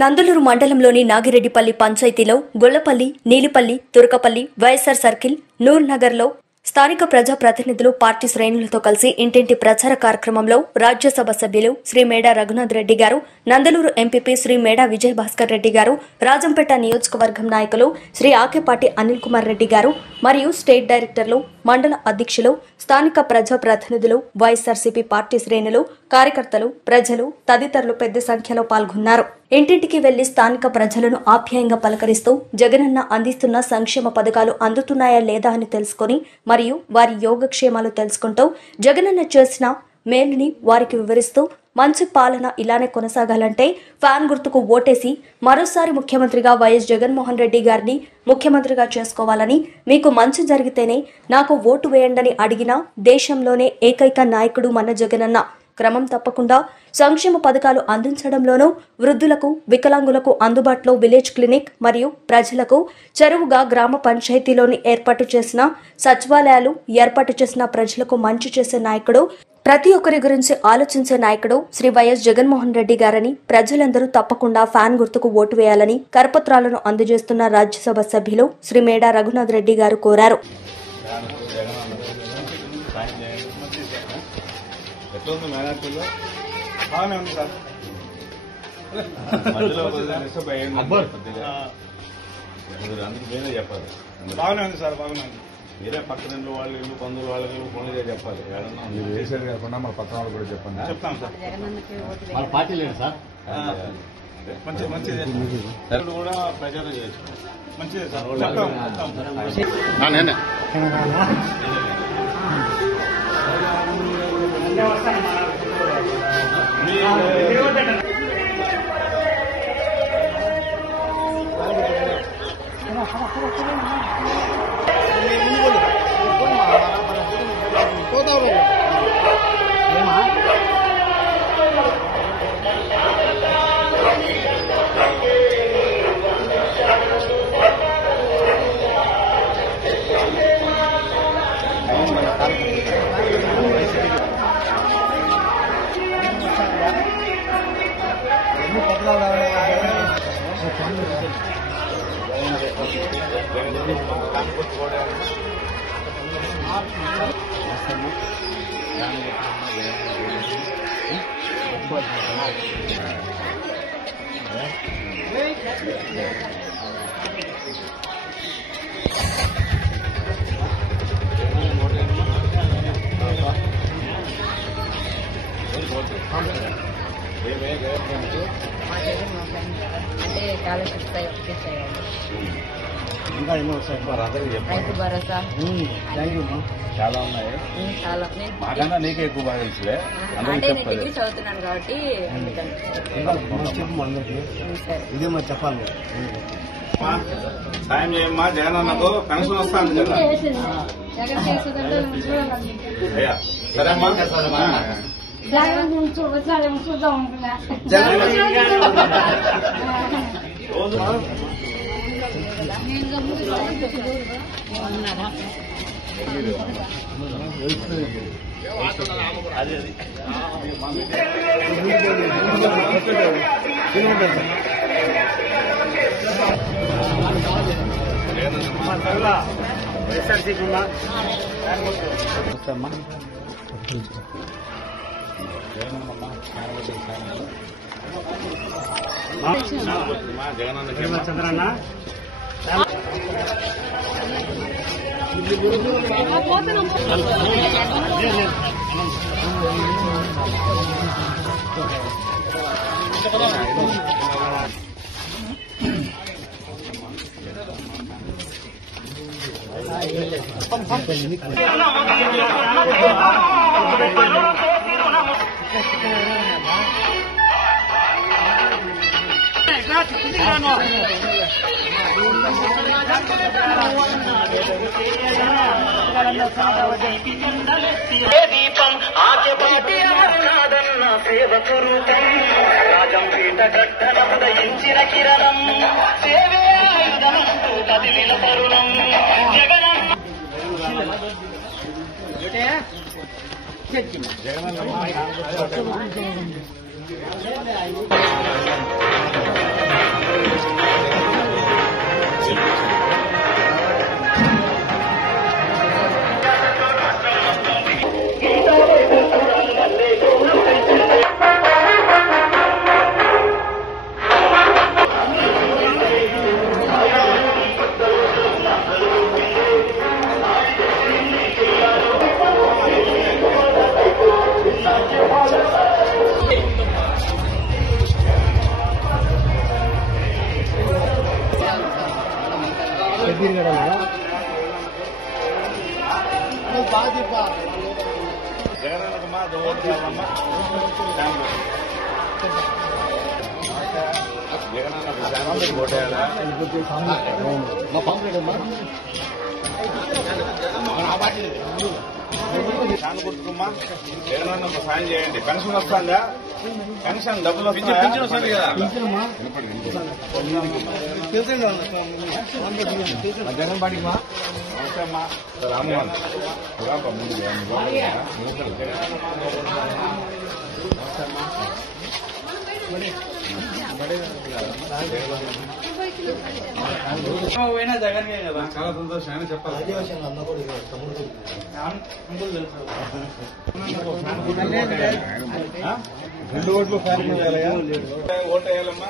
నందులూరు మండలంలోని నాగిరెడ్డిపల్లి పంచాయతీలో గొల్లపల్లి, నీలిపల్లి, తురకపల్లి, వైఎస్ఆర్ సర్కిల్, నూర్ నగర్లో స్థానిక ప్రజాప్రతినిధులు పార్టీ శ్రేణులతో కలిసి ఇంటింటి ప్రచార కార్యక్రమంలో రాజ్యసభ సభ్యులు శ్రీ మేడా రఘునాథ్ రెడ్డి గారు, నందలూరు ఎంపీపీ శ్రీ మేడా విజయ్ భాస్కర్ రెడ్డి గారు, రాజంపేట నియోజకవర్గం నాయకులు శ్రీ ఆకేపాటి అనిల్ కుమార్ రెడ్డి గారు మరియు స్టేట్ డైరెక్టర్లు, మండల అధ్యక్షులు, స్థానిక ప్రజాప్రతినిధులు, వైఎస్ఆర్సీపీ పార్టీ శ్రేణులు, కార్యకర్తలు, ప్రజలు తదితరులు పెద్ద సంఖ్యలో పాల్గొన్నారు. ఇంటింటికి వెళ్లి స్థానిక ప్రజలను ఆప్యాయంగా పలకరిస్తూ జగనన్న అందిస్తున్న సంక్షేమ పథకాలు అందుతున్నాయా లేదా అని తెలుసుకుని మరియు వారి యోగక్షేమాలు తెలుసుకుంటూ జగనన్న చేసిన మేలుని వారికి వివరిస్తూ మంచి పాలన ఇలానే కొనసాగాలంటే ఫ్యాన్ గుర్తుకు ఓటేసి మరోసారి ముఖ్యమంత్రిగా వైఎస్ జగన్మోహన్ రెడ్డి గారిని ముఖ్యమంత్రిగా చేసుకోవాలని, మీకు మంచి జరిగితేనే నాకు ఓటు వేయండని అడిగిన దేశంలోనే ఏకైక నాయకుడు మన జగనన్న క్రమం తప్పకుండా సంక్షేమ పథకాలు అందించడంలోనూ వృద్ధులకు, వికలాంగులకు అందుబాటులో విలేజ్ క్లినిక్ మరియు ప్రజలకు చెరువుగా గ్రామ పంచాయతీలోని ఏర్పాటు చేసిన సచివాలయాలు ఏర్పాటు చేసిన ప్రజలకు మంచి చేసే నాయకుడు, ప్రతి ఒక్కరి గురించి ఆలోచించే నాయకుడు శ్రీ వైఎస్ జగన్మోహన్ రెడ్డి గారని ప్రజలందరూ తప్పకుండా ఫ్యాన్ గుర్తుకు ఓటు వేయాలని కరపత్రాలను అందజేస్తున్న రాజ్యసభ సభ్యులు శ్రీ మేడా రఘునాథ్ రెడ్డి గారు కోరారు. మీరే పక్కన వాళ్ళు ఇల్లు బంధువులు వాళ్ళకి ఫోన్గా చెప్పాలి. మీరు వేసేది కాకుండా మన పక్కన వాళ్ళు కూడా చెప్పండి. చెప్తాం సార్. మన పార్టీ లేదు సార్. మంచిది కూడా ప్రచారం చేయొచ్చు. మంచిదే సార్. అంటే స్కాలర్షిప్స్ ఇంకా ఎన్నో వస్తాయి. రైతు భరోసా చాలా ఉన్నాయి. మాకన్నా నీకే ఎక్కువ బాగా తెలుసులే. అంటే నేను డిగ్రీ చదువుతున్నాను కాబట్టి ఇదే మరి చెప్పాలి. సాయం చేయమ్మా, జగనన్నకు పెన్షన్ వస్తాను కదా. సరే అమ్మా. చంద్రన్న దీపం ఆకెపాటి అమర్నాథన్న సేవకు రూపం రాజంపేట గట్టన ఉదయించిన కిరణం సేవే ఆయుధమంటూ కదిలిన తరుణం జగన్ జగనన్నకమ్మా ఓటు కావాలమ్మా జగనన్నకు ఫ్యామిలీ ఓటేయాలా ఫ్యాన్ గుర్తుకమ్మా జగనన్నకు సాయం చేయండి. పెన్షన్ వస్తుందా? పెన్షన్ డబ్బులు వస్తుంది కదా జగన్ బాడికి మా నమస్తే అమ్మా రామ్మోహన్ పోయినా జగన్ కదా. చాలా సంతోషం ఆయన చెప్పాలి. 2 ఓట్లు ఫ్యాన్ వేయాలయ్యా. ఓటు వేయాలమ్మా.